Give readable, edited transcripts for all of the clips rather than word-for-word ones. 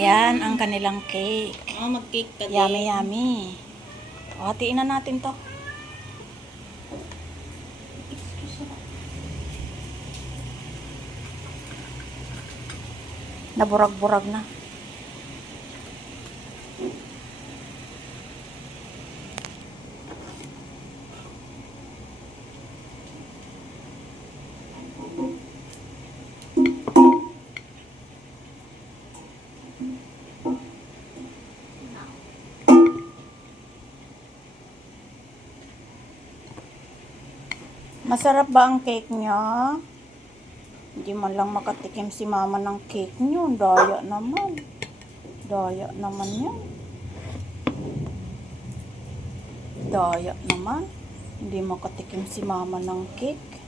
Yan ang kanilang cake. Mag-cake ka din. Yummy, yummy. O, hatiin na natin to. Naburag-burag na. Masarap ba ang cake niya? Hindi man lang makatikim si mama ng cake niyo. Daya naman. Daya naman yan. Daya naman. Hindi makatikim si mama ng cake.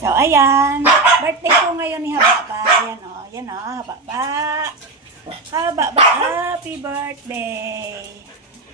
So, ayan. Birthday ko ngayon ni Hababa. Ayan o. Ayan o. Hababa. Hababa. Happy birthday.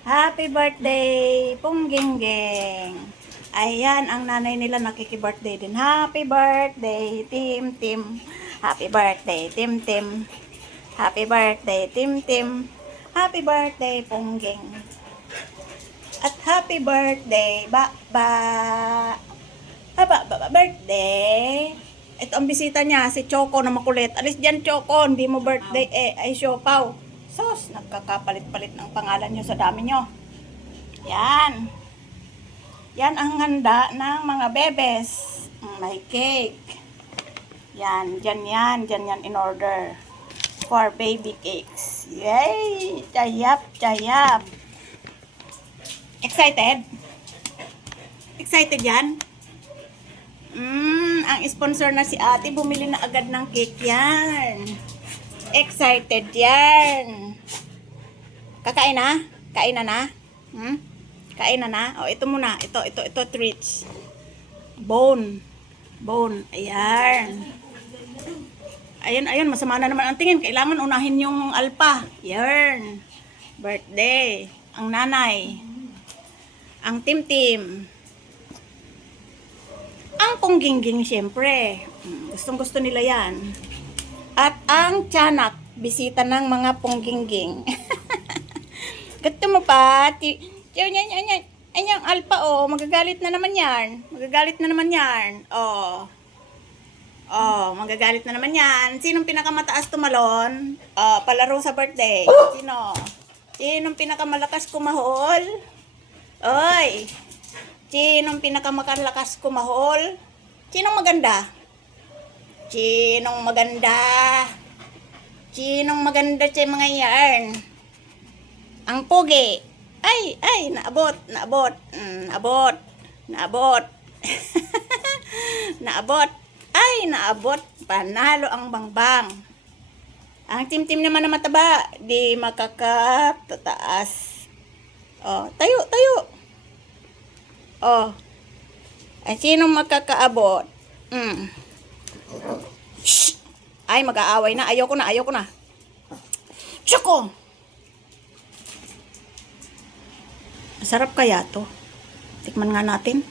Happy birthday. Punggingging. Ayan, ang nanay nila nakiki-birthday din. Happy birthday, Tim Tim. Happy birthday, Tim Tim. Happy birthday, Tim Tim. Happy birthday, Pungging. At happy birthday, Ba. Birthday. Ito ang bisita niya, si Choco na makulit. Alis dyan, Choco. Hindi mo birthday, ay siopaw. Sos, nagkakapalit-palit ng pangalan nyo sa dami nyo. Yan. Yan ang handa ng mga bebes. May cake. Yan, dyan yan in order. For baby cakes. Yay! Chayap, chayap. Excited? Excited yan? Ang sponsor na si ate, bumili na agad ng cake yan. Excited yan. Kakain na? Kain na na? Kain na na? O, ito muna. Ito, treats. Bone. Ayan. Ayan, masama na naman ang tingin. Kailangan unahin yung alpa. Yan. Birthday. Ang nanay. Ang Tim-Tim. Ang Punggingging, syempre. Gustong-gusto nila yan. At ang tiyanak, bisita ng mga Punggingging. Gusto mo pa? Ayan, alpa, oh. Magagalit na naman yan. Magagalit na naman yan. Sinong pinakamataas tumalon? Palaro sa birthday. Sino? Sinong pinakamalakas kumahol? Oy! Sinong pinakamalakas kumahol? Sinong maganda? Sinong maganda sa mga yarn? Ang pogi. Ay, naabot. Naabot. Naabot. Naabot. Ay, naabot. Panalo ang bangbang. Ang timtim naman na mataba, di makakatataas. Oh, tayo. Oh. Ay, sinong makakaabot? Shh! Ay, mag-aaway na. Ayoko na. Tsoko! Masarap kaya to? Tikman nga natin.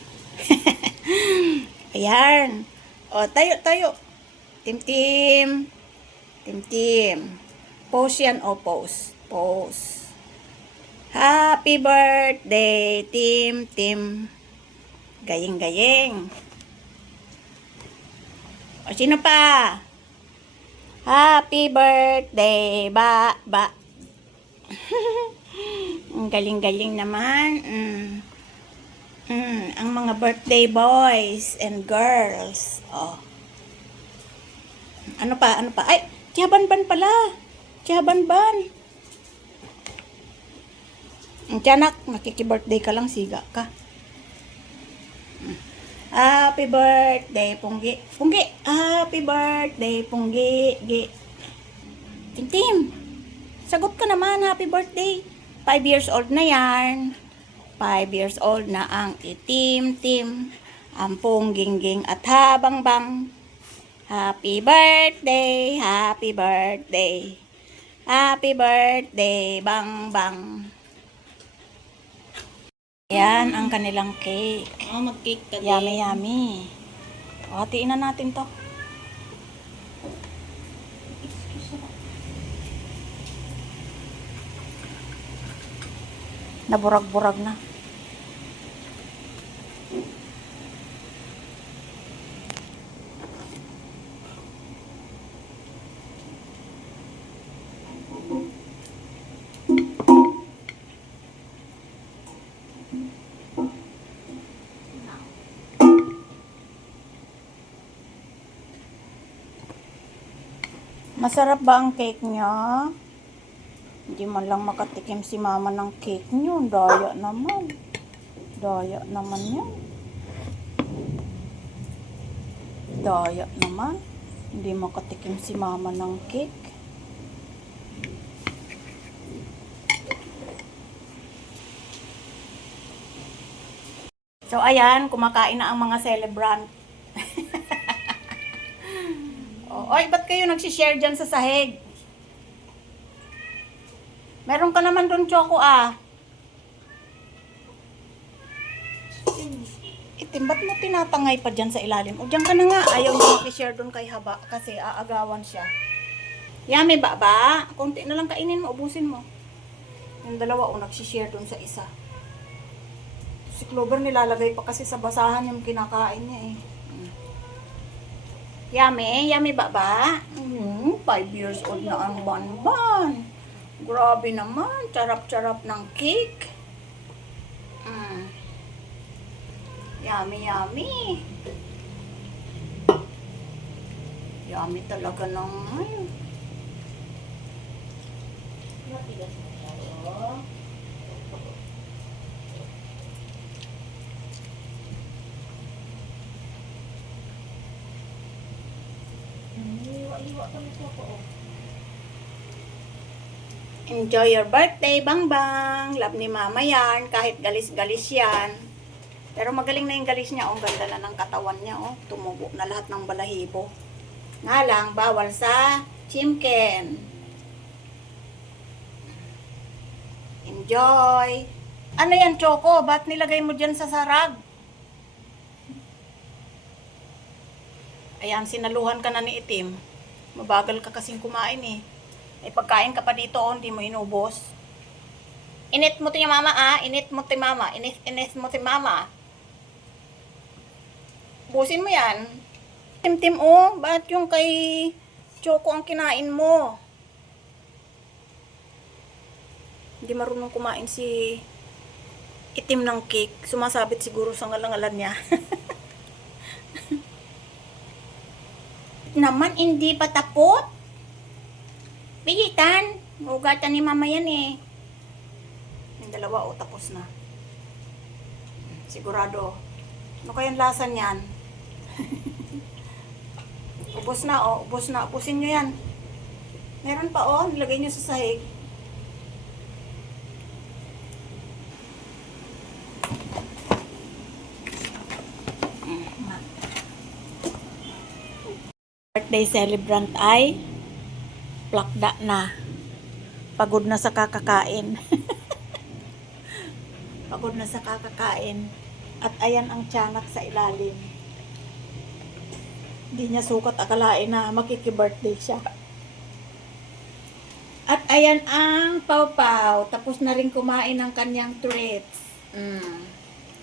Ayan. O, tayo. Tim. Pose yan, o pose. Happy birthday, Tim. Gayeng. O, sino pa? Happy birthday, ba. Ang galing naman. Ang mga birthday boys and girls. Oh. Ano pa? Ay, Tiyabanban pala. Tiyabanban. Tiyanak, nakiki-birthday ka lang, siga ka. Happy birthday, Punggi. Happy birthday, Punggi. Tim. Sagot ka naman, happy birthday. 5 years old na yan. 5 years old na ang itim-tim, ang pungging-ging at habang-bang. Happy birthday, bang-bang. Yan ang kanilang cake. Mag-cake ka din. Yummy. O, hatiin na natin to. Naburag-burag na. Masarap ba ang cake niya? Hindi man lang makatikim si mama ng cake niyo. Daya naman yan. Daya naman. Hindi makatikim si mama ng cake. So, ayan. Kumakain na ang mga celebrant. Oy, ba't kayo nagsishare dyan sa sahig? Meron ka naman doon, Choco, Itim, ba't mo tinatangay pa dyan sa ilalim? O, dyan ka na nga. Ayaw niyo makishare doon kay Haba kasi aagawan siya. Yummy ba? Kunti na lang kainin mo, ubusin mo. Yung dalawa, nagsishare doon sa isa. Si Clover nilalagay pa kasi sa basahan yung kinakain niya Yummy ba? 5 years old na ang Banban. Grabe naman, charap-charap ng cake. Yummy. Yummy talaga naman. Matigas na tayo. Enjoy your birthday, Bangbang. Love ni mama yan. Kahit galis-galis yan. Pero magaling na yung galis niya. Ang ganda na ng katawan niya. Tumubo na lahat ng balahibo. Nga lang, bawal sa chimken. Enjoy. Ano yan, Choco? Ba't nilagay mo dyan sa sarag? Ayan, sinaluhan ka na ni Itim. Mabagal ka kasing kumain May pagkain ka pa dito, hindi mo inubos. Init mo ti mama, Init mo ti mama. Init mo ti mama. Busin mo yan. Tim, ba't yung kay Choco ang kinain mo? Hindi marunong kumain si Itim ng cake. Sumasabit siguro sa ngalangalan niya. Naman, hindi pa tapot? Pigitan. Ugatan ni mama yan eh. Yung dalawa, o tapos na. Sigurado. Ano kayang lasa niyan? Ubos na, oh. Ubos na. Ubusin nyo yan. Meron pa, oh. Nilagay nyo sa sahig. Birthday celebrant ay plakda na. Pagod na sa kakakain. Pagod na sa kakakain. At ayan ang tiyanak sa ilalim. Hindi niya sukat akalain na makiki-birthday siya. At ayan ang pawpaw. Tapos na rin kumain ng kanyang treats.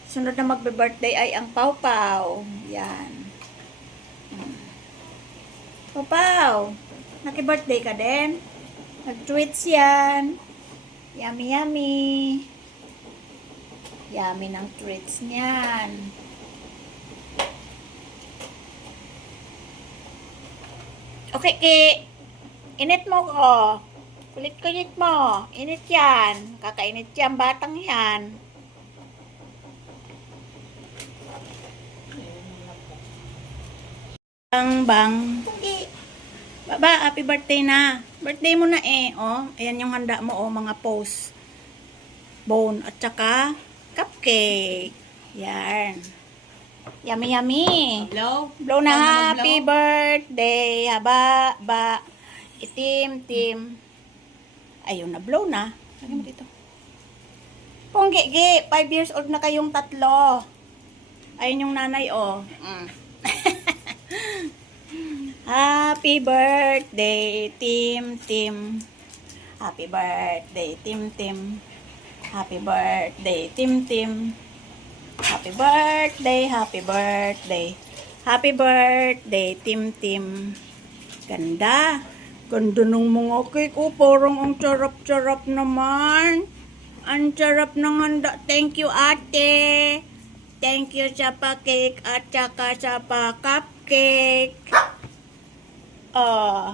Sunod na magbe-birthday ay ang pawpaw. Yan. Pawpaw, naki-birthday ka din? Nag-treats yan. Yummy, yummy. Yummy ng treats niyan. Okay, Ki. Init mo ko. Kulit-kulit mo. Init yan. Kakainit yan, batang yan. Bang. Baba, happy birthday na. Birthday mo na eh, oh. Ayan yung handa mo, oh, mga post. Bone at saka cupcake. Yan. Yummy, yummy. Blow. Blow na, Tama na, happy blow. birthday. Haba, ba. Itim, tim. Ayun na, blow na. Lagyan mo dito. Ponggi, 5 years old na kayong tatlo. Ayun yung nanay, oh. Happy birthday, Tim Tim. Happy birthday, Tim Tim. Happy birthday, Tim Tim. Happy birthday, happy birthday. Happy birthday, Tim Tim. Ganda. Ganda ng mga cake. Oh, parang ang charap-charap naman. Ang charap ng handa. Thank you, ate. Thank you sa pa-cake at saka sa pa-cupcake. Oh.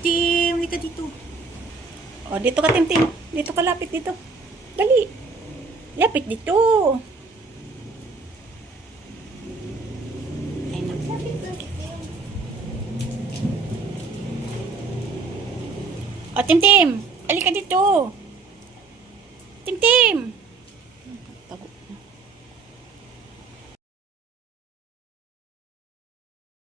Tim, ka dito. Oh, dito ka, Tim. Dito ka, lapit dito. Dali. Lapit dito. Ay, lapit. Oh, Tim. Halika dito. Tim.